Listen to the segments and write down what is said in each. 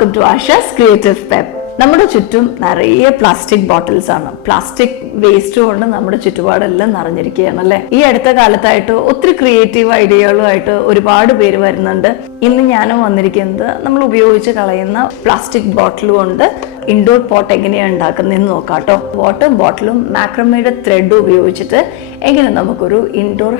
welcome to ASHA'S Creative Pep. നമ്മുടെ ചുറ്റും നിറയെ പ്ലാസ്റ്റിക് ബോട്ടിൽസ് ആണ്. പ്ലാസ്റ്റിക് വേസ്റ്റ് കൊണ്ട് നമ്മുടെ ചുറ്റുപാടെല്ലാം നിറഞ്ഞിരിക്കുകയാണ് അല്ലേ. ഈ അടുത്ത കാലത്തായിട്ട് ഒത്തിരി ക്രിയേറ്റീവ് ഐഡിയകളുമായിട്ട് ഒരുപാട് പേര് വരുന്നുണ്ട്. ഇന്ന് ഞാനും വന്നിരിക്കുന്നത് നമ്മൾ ഉപയോഗിച്ച് കളയുന്ന പ്ലാസ്റ്റിക് ബോട്ടിൽ കൊണ്ട് ഇൻഡോർ പോട്ട് എങ്ങനെയാണ് ഉണ്ടാക്കുന്നതെന്ന് നോക്കാം കേട്ടോ. വാട്ടർ ബോട്ടിലും മാക്രമയുടെ ത്രെഡും ഉപയോഗിച്ചിട്ട് എങ്ങനെ നമുക്കൊരു ഇൻഡോർ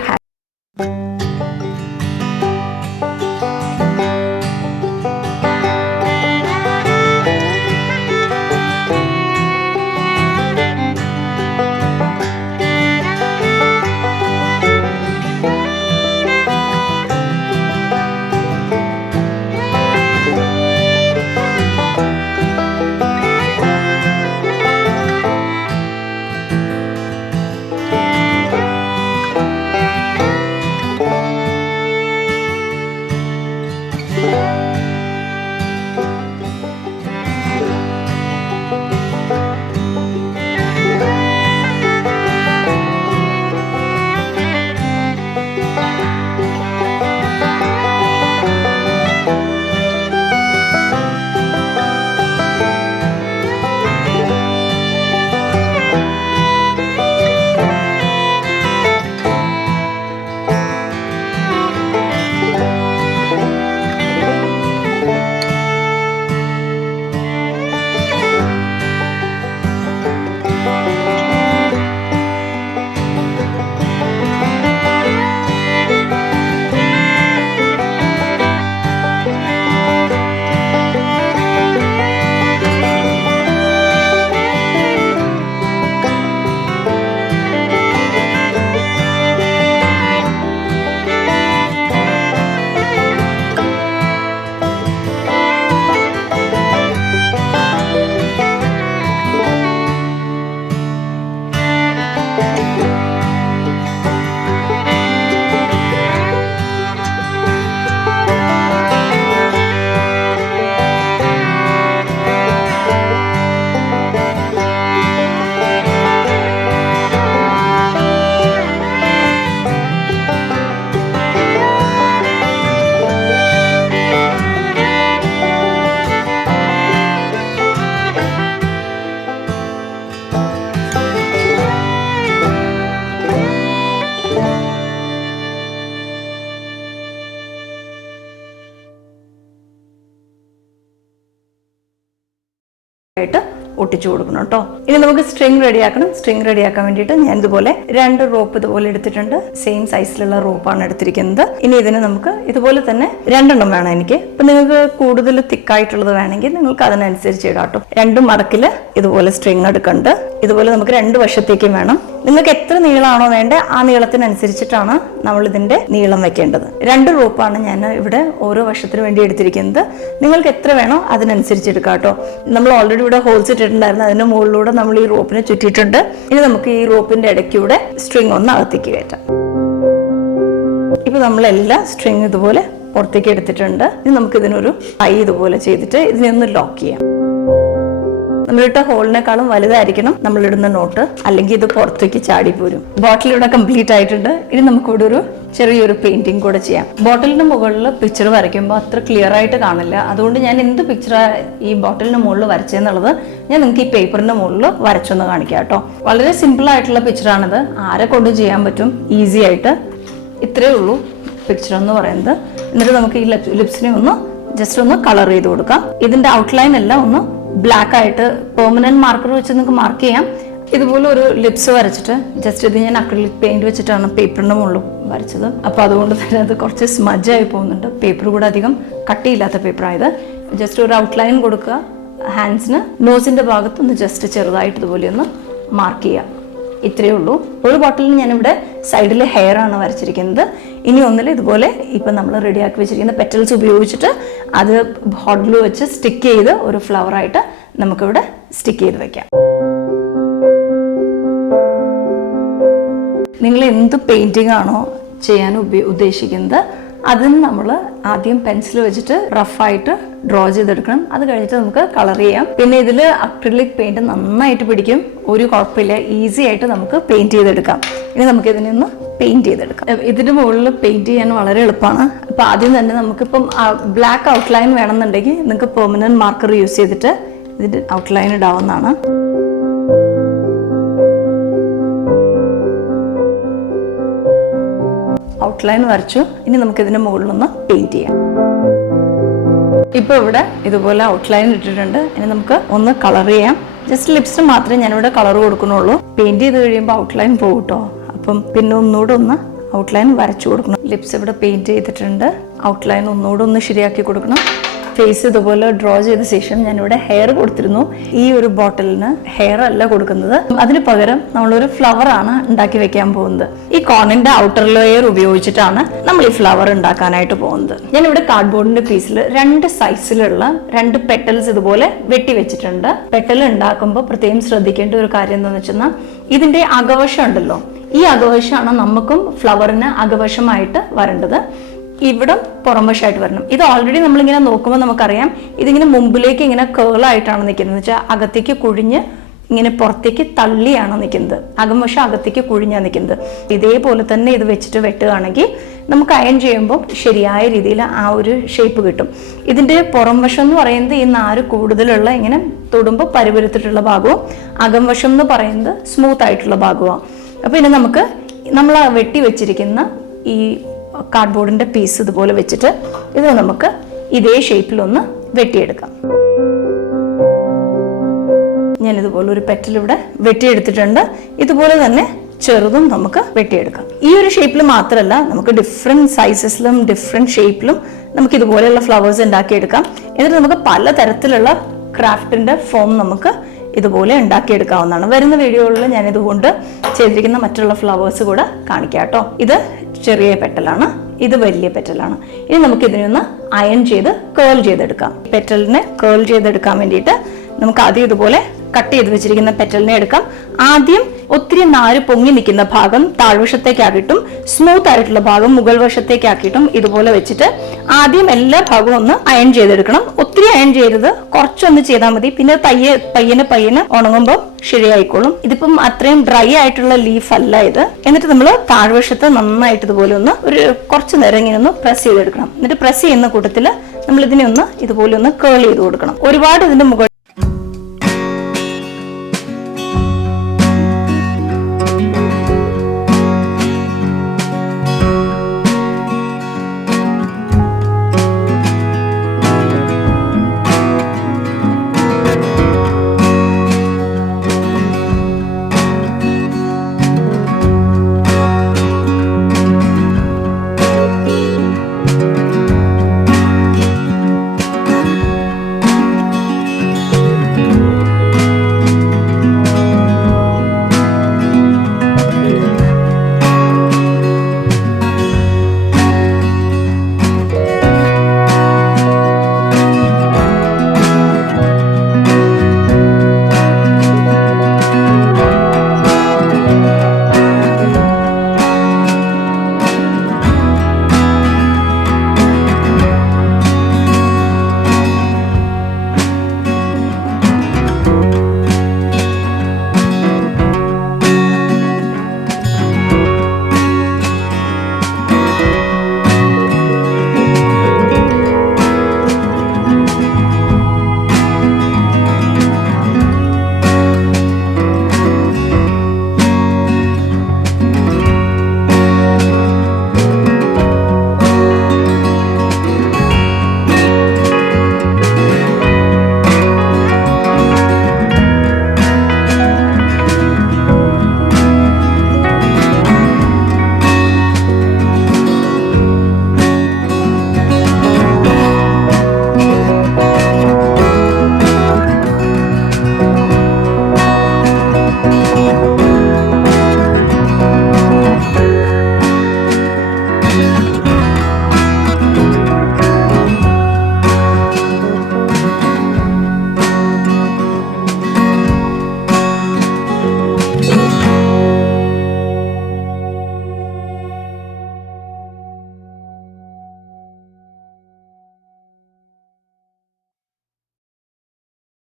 ആയിട്ട് ഒട്ടിച്ചു കൊടുക്കണം കേട്ടോ. ഇനി നമുക്ക് സ്ട്രിങ് റെഡിയാക്കണം. സ്ട്രിങ് റെഡിയാക്കാൻ വേണ്ടിയിട്ട് ഞാൻ ഇതുപോലെ 2 റോപ്പ് ഇതുപോലെ എടുത്തിട്ടുണ്ട്. സെയിം സൈസിലുള്ള റോപ്പാണ് എടുത്തിരിക്കുന്നത്. ഇനി ഇതിന് നമുക്ക് ഇതുപോലെ തന്നെ 2 എണ്ണം വേണം എനിക്ക്. ഇപ്പൊ നിങ്ങൾക്ക് കൂടുതൽ തിക്കായിട്ടുള്ളത് വേണമെങ്കിൽ നിങ്ങൾക്ക് അതിനനുസരിച്ച് ഇടാം കേട്ടോ. 2 മടക്കില് ഇതുപോലെ സ്ട്രിങ് എടുക്കണ്ട്. ഇതുപോലെ നമുക്ക് 2 വശത്തേക്കും വേണം. നിങ്ങൾക്ക് എത്ര നീളമാണോ വേണ്ടത് ആ നീളത്തിനനുസരിച്ചിട്ടാണ് നമ്മൾ ഇതിന്റെ നീളം വെക്കേണ്ടത്. 2 റോപ്പാണ് ഞാൻ ഇവിടെ ഓരോ വശത്തിന് വേണ്ടി എടുത്തിരിക്കുന്നത്. നിങ്ങൾക്ക് എത്ര വേണോ അതിനനുസരിച്ച് എടുക്കാം കേട്ടോ. നമ്മൾ ഓൾറെഡി ഇവിടെ ഹോൾസ് ഇട്ടിട്ടുണ്ടായിരുന്നു. അതിന്റെ മുകളിലൂടെ നമ്മൾ ഈ റോപ്പിനെ ചുറ്റിയിട്ടുണ്ട്. ഇനി നമുക്ക് ഈ റോപ്പിന്റെ ഇടയ്ക്കൂടെ സ്ട്രിങ് ഒന്ന് അകത്തേക്ക് കയറ്റാം. ഇപ്പൊ നമ്മളെല്ലാം സ്ട്രിങ് ഇതുപോലെ പുറത്തേക്ക് എടുത്തിട്ടുണ്ട്. ഇനി നമുക്ക് ഇതിനൊരു ടൈ ഇതുപോലെ ചെയ്തിട്ട് ഇതിനെ ഒന്ന് ലോക്ക് ചെയ്യാം. നമ്മളിട്ട ഹോളിനേക്കാളും വലുതായിരിക്കണം നമ്മളിടുന്ന നോട്ട്, അല്ലെങ്കിൽ ഇത് പുറത്തേക്ക് ചാടിപ്പോരും. ബോട്ടിൽ ഇവിടെ കംപ്ലീറ്റ് ആയിട്ടുണ്ട്. ഇനി നമുക്കിവിടെ ഒരു ചെറിയൊരു പെയിന്റിങ് കൂടെ ചെയ്യാം. ബോട്ടിലിന്റെ മുകളിൽ പിക്ചർ വരയ്ക്കുമ്പോൾ അത്ര ക്ലിയർ ആയിട്ട് കാണില്ല. അതുകൊണ്ട് ഞാൻ എന്ത് പിക്ചറാണ് ഈ ബോട്ടിലിന്റെ മുകളിൽ വരച്ചെന്നുള്ളത് ഞാൻ നിങ്ങൾക്ക് ഈ പേപ്പറിന്റെ മുകളിൽ വരച്ചൊന്ന് കാണിക്കാം കേട്ടോ. വളരെ സിമ്പിൾ ആയിട്ടുള്ള പിക്ചറാണിത്. ആരെ കൊണ്ടും ചെയ്യാൻ പറ്റും ഈസി ആയിട്ട്. ഇത്രയേ ഉള്ളൂ പിക്ചർ എന്ന് പറയുന്നത്. എന്നിട്ട് നമുക്ക് ഈ ലിപ്സിനെ ഒന്ന് ജസ്റ്റ് ഒന്ന് കളർ ചെയ്ത് കൊടുക്കാം. ഇതിന്റെ ഔട്ട്ലൈൻ എല്ലാം ഒന്ന് ബ്ലാക്ക് ആയിട്ട് പെർമനന്റ് മാർക്കർ വെച്ച് നിങ്ങൾക്ക് മാർക്ക് ചെയ്യാം. ഇതുപോലെ ഒരു ലിപ്സ് വരച്ചിട്ട് ജസ്റ്റ് ഇത് ഞാൻ അക്രിലിക് പെയിന്റ് വെച്ചിട്ടാണ് പേപ്പറിന്റെ മുകളിൽ വരച്ചത്. അപ്പോൾ അതുകൊണ്ട് തന്നെ അത് കുറച്ച് സ്മജ് ആയി പോകുന്നുണ്ട്. പേപ്പർ കൂടെ അധികം കട്ടിയില്ലാത്ത പേപ്പറായത്. ജസ്റ്റ് ഒരു ഔട്ട്ലൈൻ കൊടുക്കുക. ഹാൻഡ്സിന് നോസിന്റെ ഭാഗത്തൊന്ന് ജസ്റ്റ് ചെറുതായിട്ട് ഇതുപോലെ ഒന്ന് മാർക്ക് ചെയ്യാം. ഇത്രയേ ഉള്ളൂ. ഒരു ബോട്ടിലിന് ഞാനിവിടെ സൈഡിൽ ഹെയർ ആണ് വരച്ചിരിക്കുന്നത്. ഇനി ഒന്നിൽ ഇതുപോലെ ഇപ്പം നമ്മൾ റെഡിയാക്കി വെച്ചിരിക്കുന്ന പെറ്റൽസ് ഉപയോഗിച്ചിട്ട് അത് ഹോട്ട് ഗ്ലൂ വെച്ച് സ്റ്റിക്ക് ചെയ്ത് ഒരു ഫ്ലവറായിട്ട് നമുക്കിവിടെ സ്റ്റിക്ക് ചെയ്ത് വെക്കാം. നിങ്ങൾ എന്ത് പെയിന്റിംഗ് ആണോ ചെയ്യാൻ ഉദ്ദേശിക്കുന്നത് അതിന് നമ്മൾ ആദ്യം പെൻസിൽ വെച്ചിട്ട് റഫായിട്ട് ഡ്രോ ചെയ്തെടുക്കണം. അത് കഴിഞ്ഞിട്ട് നമുക്ക് കളർ ചെയ്യാം. പിന്നെ ഇതിൽ അക്രിലിക് പെയിന്റ് നന്നായിട്ട് പിടിക്കും. ഒരു കുഴപ്പമില്ല, ഈസി ആയിട്ട് നമുക്ക് പെയിന്റ് ചെയ്തെടുക്കാം. ഇനി നമുക്ക് ഇതിനെ ഒന്ന് പെയിന്റ് ചെയ്തെടുക്കാം. ഇതിന്റെ മുകളിൽ പെയിന്റ് ചെയ്യാൻ വളരെ എളുപ്പമാണ്. അപ്പോൾ ആദ്യം തന്നെ നമുക്കിപ്പം ബ്ലാക്ക് ഔട്ട്ലൈൻ വേണമെന്നുണ്ടെങ്കിൽ നിങ്ങൾക്ക് പെർമനന്റ് മാർക്കർ യൂസ് ചെയ്തിട്ട് ഇതിന്റെ ഔട്ട്ലൈൻ ഇടാവുന്നതാണ്. ഔട്ട്ലൈൻ വരച്ചു. ഇനി നമുക്ക് ഇതിന്റെ മുകളിലൊന്ന് പെയിന്റ് ചെയ്യാം. ഇപ്പോൾ ഇവിടെ ഇതുപോലെ ഔട്ട്ലൈൻ ഇട്ടിട്ടുണ്ട്. ഇനി നമുക്ക് ഒന്ന് കളർ ചെയ്യാം. ജസ്റ്റ് ലിപ്സിന് മാത്രമേ ഞാനിവിടെ കളർ കൊടുക്കുന്നുള്ളൂ. പെയിന്റ് ചെയ്ത് കഴിയുമ്പോൾ ഔട്ട്ലൈൻ പോകും കേട്ടോ. അപ്പം പിന്നെ ഒന്നുകൂടെ ഒന്ന് ഔട്ട്ലൈൻ വരച്ചു കൊടുക്കണം. ലിപ്സ് ഇവിടെ പെയിന്റ് ചെയ്തിട്ടുണ്ട്. ഔട്ട്ലൈൻ ഒന്നുകൂടെ ഒന്ന് ശരിയാക്കി കൊടുക്കണം. ഫേസ് ഇതുപോലെ ഡ്രോ ചെയ്ത ശേഷം ഞാനിവിടെ ഹെയർ കൊടുത്തിരുന്നു. ഈ ഒരു ബോട്ടിലിന് ഹെയർ അല്ല കൊടുക്കുന്നത്, അതിന് പകരം നമ്മളൊരു ഫ്ലവർ ആണ് ഉണ്ടാക്കി വെക്കാൻ പോകുന്നത്. ഈ കോണിന്റെ ഔട്ടർ ലെയർ ഉപയോഗിച്ചിട്ടാണ് നമ്മൾ ഈ ഫ്ലവർ ഉണ്ടാക്കാനായിട്ട് പോകുന്നത്. ഞാനിവിടെ കാർഡ്ബോർഡിന്റെ പീസിൽ 2 സൈസിലുള്ള 2 പെറ്റൽസ് ഇതുപോലെ വെട്ടി വെച്ചിട്ടുണ്ട്. പെറ്റൽ ഉണ്ടാക്കുമ്പോൾ പ്രത്യേകം ശ്രദ്ധിക്കേണ്ട ഒരു കാര്യം എന്താണെന്ന് വെച്ചാൽ ഇതിന്റെ അകവശം ഉണ്ടല്ലോ, ഈ അകവശമാണ് നമുക്കും ഫ്ലവറിന് അകവശമായിട്ട് വരേണ്ടത്. ഇവിടെ പുറംവശമായിട്ട് വരണം. ഇത് ഓൾറെഡി നമ്മളിങ്ങനെ നോക്കുമ്പോൾ നമുക്കറിയാം ഇതിങ്ങനെ മുമ്പിലേക്ക് ഇങ്ങനെ കേളായിട്ടാണ് നിൽക്കുന്നത്. വെച്ചാൽ അകത്തേക്ക് കുഴിഞ്ഞ് ഇങ്ങനെ പുറത്തേക്ക് തള്ളിയാണ് നിൽക്കുന്നത്. അകംവശം അകത്തേക്ക് കുഴിഞ്ഞാണ് നിൽക്കുന്നത്. ഇതേപോലെ തന്നെ ഇത് വെച്ചിട്ട് വെട്ടുകയാണെങ്കിൽ നമുക്ക് അയൺ ചെയ്യുമ്പോൾ ശരിയായ രീതിയിൽ ആ ഒരു ഷേപ്പ് കിട്ടും. ഇതിൻ്റെ പുറംവശം എന്ന് പറയുന്നത് ഈ നാര് കൂടുതലുള്ള ഇങ്ങനെ തൊടുമ്പോൾ പരുപരുത്തിട്ടുള്ള ഭാഗവും, അകംവശം എന്ന് പറയുന്നത് സ്മൂത്ത് ആയിട്ടുള്ള ഭാഗമാണ്. അപ്പോൾ ഇനി നമുക്ക് നമ്മൾ വെട്ടി വെച്ചിരിക്കുന്ന ഈ കാർഡ്ബോർഡിന്റെ പീസ് ഇതുപോലെ വെച്ചിട്ട് ഇത് നമുക്ക് ഇതേ ഷേപ്പിലൊന്ന് വെട്ടിയെടുക്കാം. ഞാനിതുപോലെ ഒരു പെറ്റൽ ഇവിടെ വെട്ടിയെടുത്തിട്ടുണ്ട്. ഇതുപോലെ തന്നെ ചെറുതും നമുക്ക് വെട്ടിയെടുക്കാം. ഈ ഒരു ഷേപ്പിൽ മാത്രമല്ല, നമുക്ക് ഡിഫറെൻറ്റ് സൈസസിലും ഡിഫറെൻറ്റ് ഷേപ്പിലും നമുക്ക് ഇതുപോലെയുള്ള ഫ്ലവേഴ്സ് ഉണ്ടാക്കിയെടുക്കാം. എന്നിട്ട് നമുക്ക് പലതരത്തിലുള്ള ക്രാഫ്റ്റിന്റെ ഫോം നമുക്ക് ഇതുപോലെ ഉണ്ടാക്കിയെടുക്കാവുന്നതാണ്. വരുന്ന വീഡിയോകളിൽ ഞാൻ ഇതുകൊണ്ട് ചെയ്തിരിക്കുന്ന മറ്റുള്ള ഫ്ലവേഴ്സ് കൂടെ കാണിക്കാം കേട്ടോ. ഇത് ചെറിയ പെറ്റലാണ്, ഇത് വലിയ പെറ്റലാണ്. ഇനി നമുക്ക് ഇതിനൊന്ന് അയൺ ചെയ്ത് കേൾ ചെയ്തെടുക്കാം. പെറ്റലിനെ കേൾ ചെയ്തെടുക്കാൻ വേണ്ടിയിട്ട് നമുക്ക് ആദ്യം ഇതുപോലെ കട്ട് ചെയ്ത് വെച്ചിരിക്കുന്ന പെറ്റലിനെ എടുക്കാം. ആദ്യം ഒത്തിരി നാര് പൊങ്ങി നിൽക്കുന്ന ഭാഗം താഴ്വശത്തേക്കാക്കിയിട്ടും സ്മൂത്ത് ആയിട്ടുള്ള ഭാഗം മുകൾ വശത്തേക്കാക്കിയിട്ടും ഇതുപോലെ വെച്ചിട്ട് ആദ്യം എല്ലാ ഭാഗവും ഒന്ന് അയൺ ചെയ്തെടുക്കണം. ഒത്തിരി അയൺ ചെയ്യരുത്, കുറച്ചൊന്ന് ചെയ്താൽ മതി. പിന്നെ പയ്യനെ ഉണങ്ങുമ്പോൾ ശരിയായിക്കോളും. ഇതിപ്പം അത്രയും ഡ്രൈ ആയിട്ടുള്ള ലീഫ് അല്ല ഇത്. എന്നിട്ട് നമ്മൾ താഴ്വശത്ത് നന്നായിട്ട് ഇതുപോലെ ഒന്ന് ഒരു കുറച്ച് നേരം ഇങ്ങനെ ഒന്ന് പ്രസ് ചെയ്തെടുക്കണം. എന്നിട്ട് പ്രസ് ചെയ്യുന്ന കൂട്ടത്തിൽ നമ്മൾ ഇതിനെ ഒന്ന് ഇതുപോലെ ഒന്ന് കേൾ ചെയ്ത് കൊടുക്കണം. ഒരുപാട് ഇതിന്റെ മുകളിൽ